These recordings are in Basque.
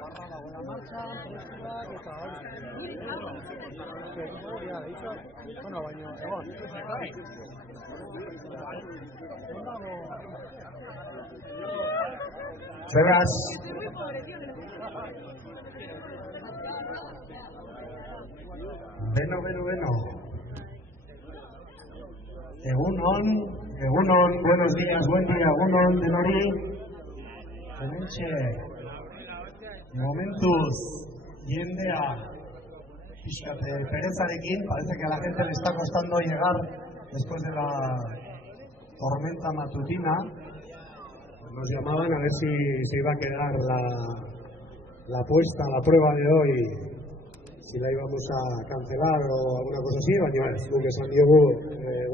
barra dagoela martxan, prestuak eta hori. Ekipo hori da, ditxo, bueno, baina, egon. Beraz, beno. Egunon, buenos días, buen día, egunon, denori. Hementxe, momentuz, jendea, pixkate perezarekin, parece que a la gente le está costando llegar después de la tormenta matutina. Nos llamaban a ver si se iba a quedar la apuesta, la prueba de hoy, si la íbamos a cancelar o alguna cosa así, baina ez, guk esan diogu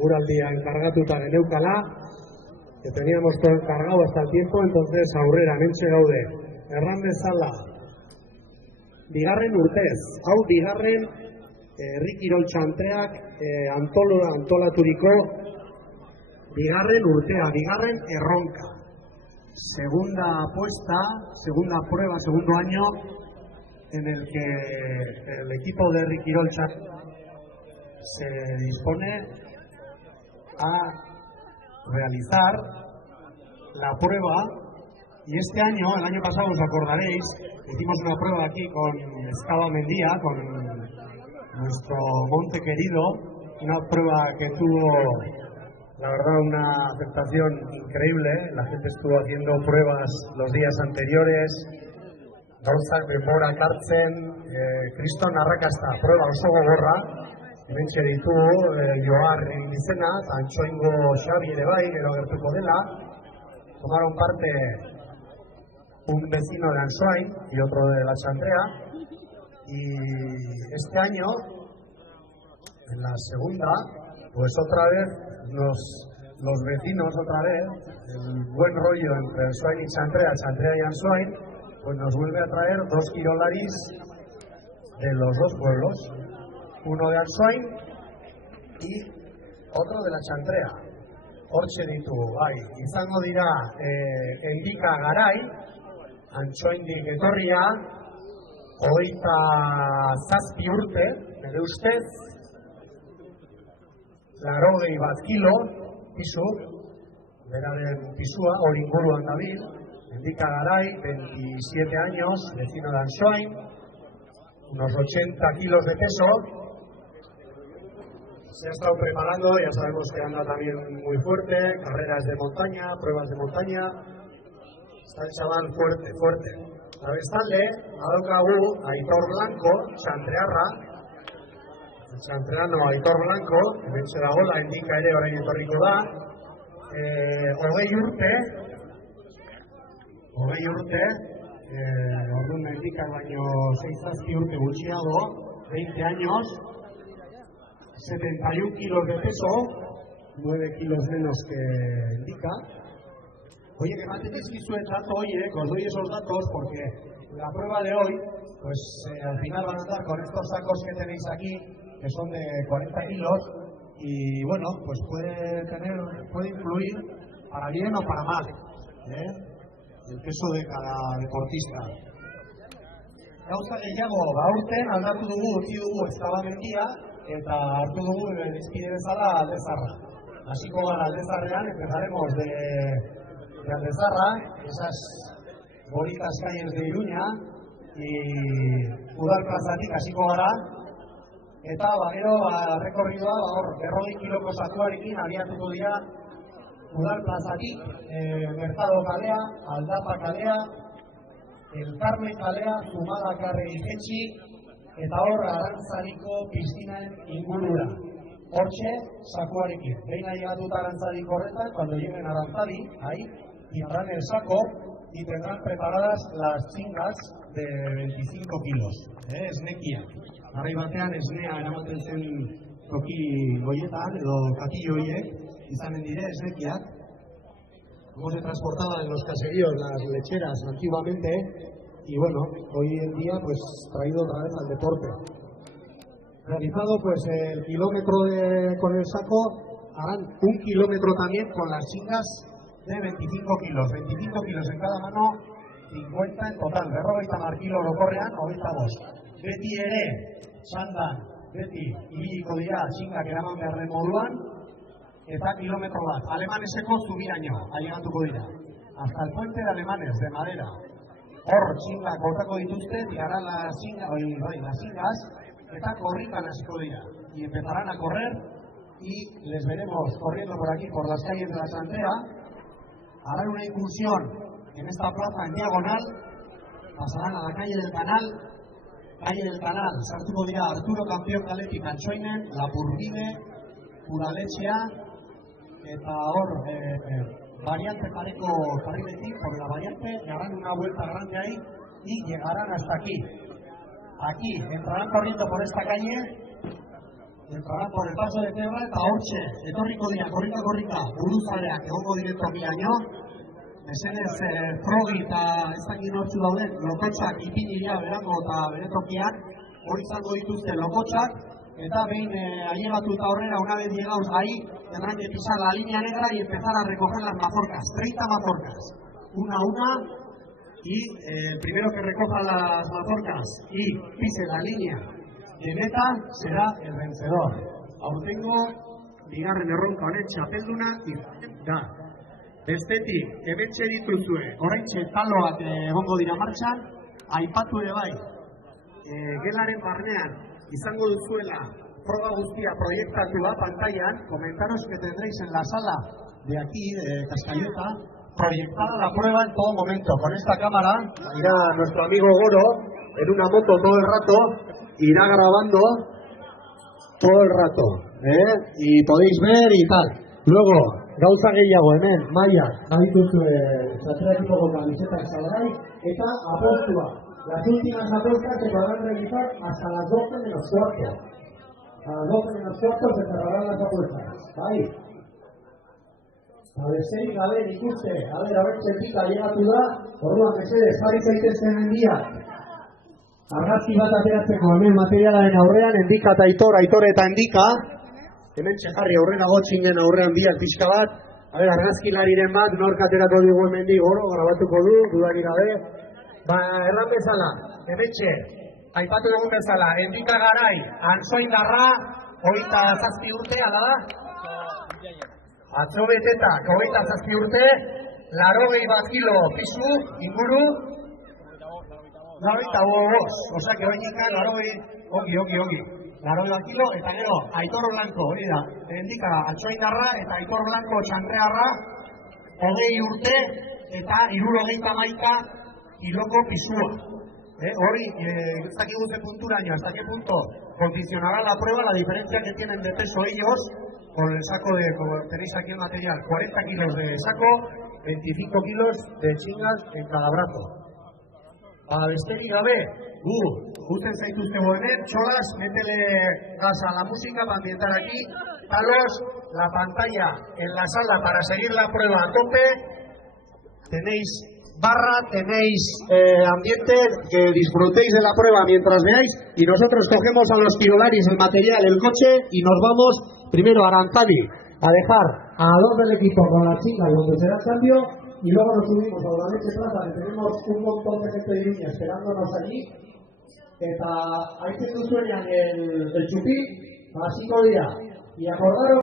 guraldia enkargatuta geneukala, que teníamos todo encargado hasta el tiempo, entonces aurrera, hementxe gaude. Erran bezala, bigarren urtez, hau bigarren herri kirol txantreak antolaturiko bigarren urtea, bigarren erronka. Segunda apuesta, segunda prueba, segundo año en el que el equipo de Herri Kirol se dispone a realizar la prueba. Y este año, el año pasado, os acordaréis, hicimos una prueba aquí con Escava Mendía, con nuestro monte querido, una prueba que tuvo, la verdad, una aceptación increíble. La gente estuvo haciendo pruebas los días anteriores, gauzak denbora kartzen, kriston arrakasta prueba oso gogorra, hementxe ditugu Joar izena, eta Antxoingo Xabi ere bai, gero agertuko dela. Tomaron parte un vecino de Ansoain y otro de la Chantrea, y este año, en la segunda, pues otra vez los vecinos, otra vez, el buen rollo entre Ansoain y Chantrea, Chantrea y Ansoain, pues nos vuelve a traer dos kirolaris de los dos pueblos, uno de Ansoain y otro de la Chantrea. Hortxe ditugu, bai, izango dira Endika Garai, Antxoindik etorria, 27 urte, nire ustez, 81 kilo, pisu, beraren pisua, hori inguruan dabil. Endika Garay, 27 años, vecino de Ansoain, unos 80 kilos de peso. Se ha estado preparando, ya sabemos que anda también muy fuerte, carreras de montaña, pruebas de montaña. Está el chaval fuerte. La bestalde, badaukagu Aitor Blanco, Chantrearra, Chantreano Aitor Blanco, hementxe dagoela, Endika ere orain etorriko da. 20 urte, orduan Endika baino 6-7 urte gutxiago, 20 años, 71 kilos de peso, 9 kilos menos que Endika. Oye, que maten esquizo el dato, oye, que os doy esos datos porque la prueba de hoy, pues al final van a estar con estos sacos que tenéis aquí, que son de 40 kilos, y bueno, pues puede influir para bien o para mal, el peso de cada deportista. Gauza gehiago, aurten aldatu dugu, utzi dugu Escava Mendia, eta hartu dugu izpide bezala Aldezarra. Hasiko gara Aldezarrean, empezaremos de Aldezarra, esas bonitas calles de Iruña, y Udal Plazatik hasiko gara, eta gero rekorridua, 40 kiloko sakuarekin abiatuko dira Udal Plazatik, Mercado kalea, Aldapa kalea, El Carmen kalea, Zumalakarre ijetxi, eta hor Arantzadiko piztinaen ingurura. Hortxe, sakuarekin. Behin llegatuta Arantzadik horretan, cuando lleguen a Arantzadi, ahí, tendrán el saco y tendrán preparadas las chingas de 25 kilos. Esnekia. Arrai batean esnea eramaten zen toki goietan, edo katillo horiek, izanen dire esnekiak. Cómo se transportaban en los caseríos las lecheras antiguamente, y bueno, hoy en día pues traído otra vez al deporte. Realizado pues el kilómetro con el saco, harán 1 kilómetro también con las chingas de 25 kilos. 25 kilos en cada mano, 50 en total, 50 kilo orokorrean, 25. Beti ere, txandan, beti, ibiliko dira, txingak eraman behar den moduan, eta kilometro bat, alemaneseko zubiraino, ailegatuko dira. Hasta el puente de Alemanes, de madera. Hor, txingak botako dituzte, tirarán las cingas, eta korrikan hasiko dira. Y empezarán a correr, y les veremos corriendo por aquí, por las calles de la Santea, harán una incursión en esta plaza en diagonal, pasarán a la calle del Canal, sartuko dira Arturo Campeón kaletik Antxoinen, Lapurgide, Udaletxea, eta hor, variante pareko carriletik, por la variante, darán una vuelta grande ahí, y llegarán hasta aquí. Aquí, entrarán corriendo por esta calle, entrarán por el paso de Tebra, eta hortxe, etorriko dira, korrika, buruzaleak egongo direkto bilaino, mesedez, frogi eta ez dakit nortzu dauden, lokotxak ipiniria berango eta beretokian, hori izango dituzte lokotxak, eta behin ailegatuta horrera, una vez llegados ahí, tendrán que pisar la línea negra y empezar a recoger las mazorcas, 30 mazorcas, una a una, y el primero que recoja las mazorcas y pise la línea de meta será el vencedor. Aurtengo, bigarren erronka honen txapelduna da. Bestetik, hementxe dituzue, oraintxe taloak egongo dira martxan, aipatu ere bai, gelaren barnean izango duzuela proba guztia proiektatua pantailan, comentaros que tendréis en la sala de aquí, de Cascallota, proyectada la prueba en todo momento. Con esta cámara irá nuestro amigo Goro en una moto todo el rato, irá grabando todo el rato, y podéis ver y tal. Luego, gauza gehiago hemen, maia, badituzue zateratikoko kamisetak salgai, eta apostua. Las últimas apuestas se podrán realizar hasta las 12 menos cuarto. A las 12 menos cuarto se cerrarán las apuestas. Ahí. Besterik gabe ikuste, a ver, txepika llegatu da, orduan mesedez, jarri zaitezten mendia. Argazki bat ateratzeko hemen materialaren aurrean, endika eta aitor eta endika. Hemen txekarri aurrera gotxingen aurrean biak pixka bat. A ver, argazkilariren bat, nork aterako digu hemendik Goro, grabatuko du, dudarik gabe. Erran bezala, hementxe, aipatu dugun bezala, endika garai, Antxoindarra, 27 urte, ala da? Atzo betetak, 27 urte, 81 kilo pisu, inguru, 95, osea, que oinika, 80, ongi. 80 kilo, eta gero, Aitor Blanco, hori da, endika Antxoindarra eta Aitor Blanco txantrearra, 20 urte, eta 71 kiloko pisua. Hoy, hasta que use punturaño, hasta qué punto condicionará la prueba la diferencia que tienen de peso ellos con el saco de, como tenéis aquí el material, 40 kilos de saco, 25 kilos de chingas en cada brazo. Para besterik gabe, gusten zaituzte hemen, cholas, métele gas a la música para ambientar aquí, talos, la pantalla en la sala para seguir la prueba a tope, tenéis barra, tenéis ambiente, que disfrutéis de la prueba mientras veáis, y nosotros cogemos a los tirolaris el material, el coche, y nos vamos primero a Aranzadi a dejar a dos del equipo con la chica donde será el cambio, y luego nos subimos a Udaletxe Plaza, que tenemos un montón de gente de línea esperándonos allí, eta haitzen duzuenean el chupín, hasiko dira, y acordaros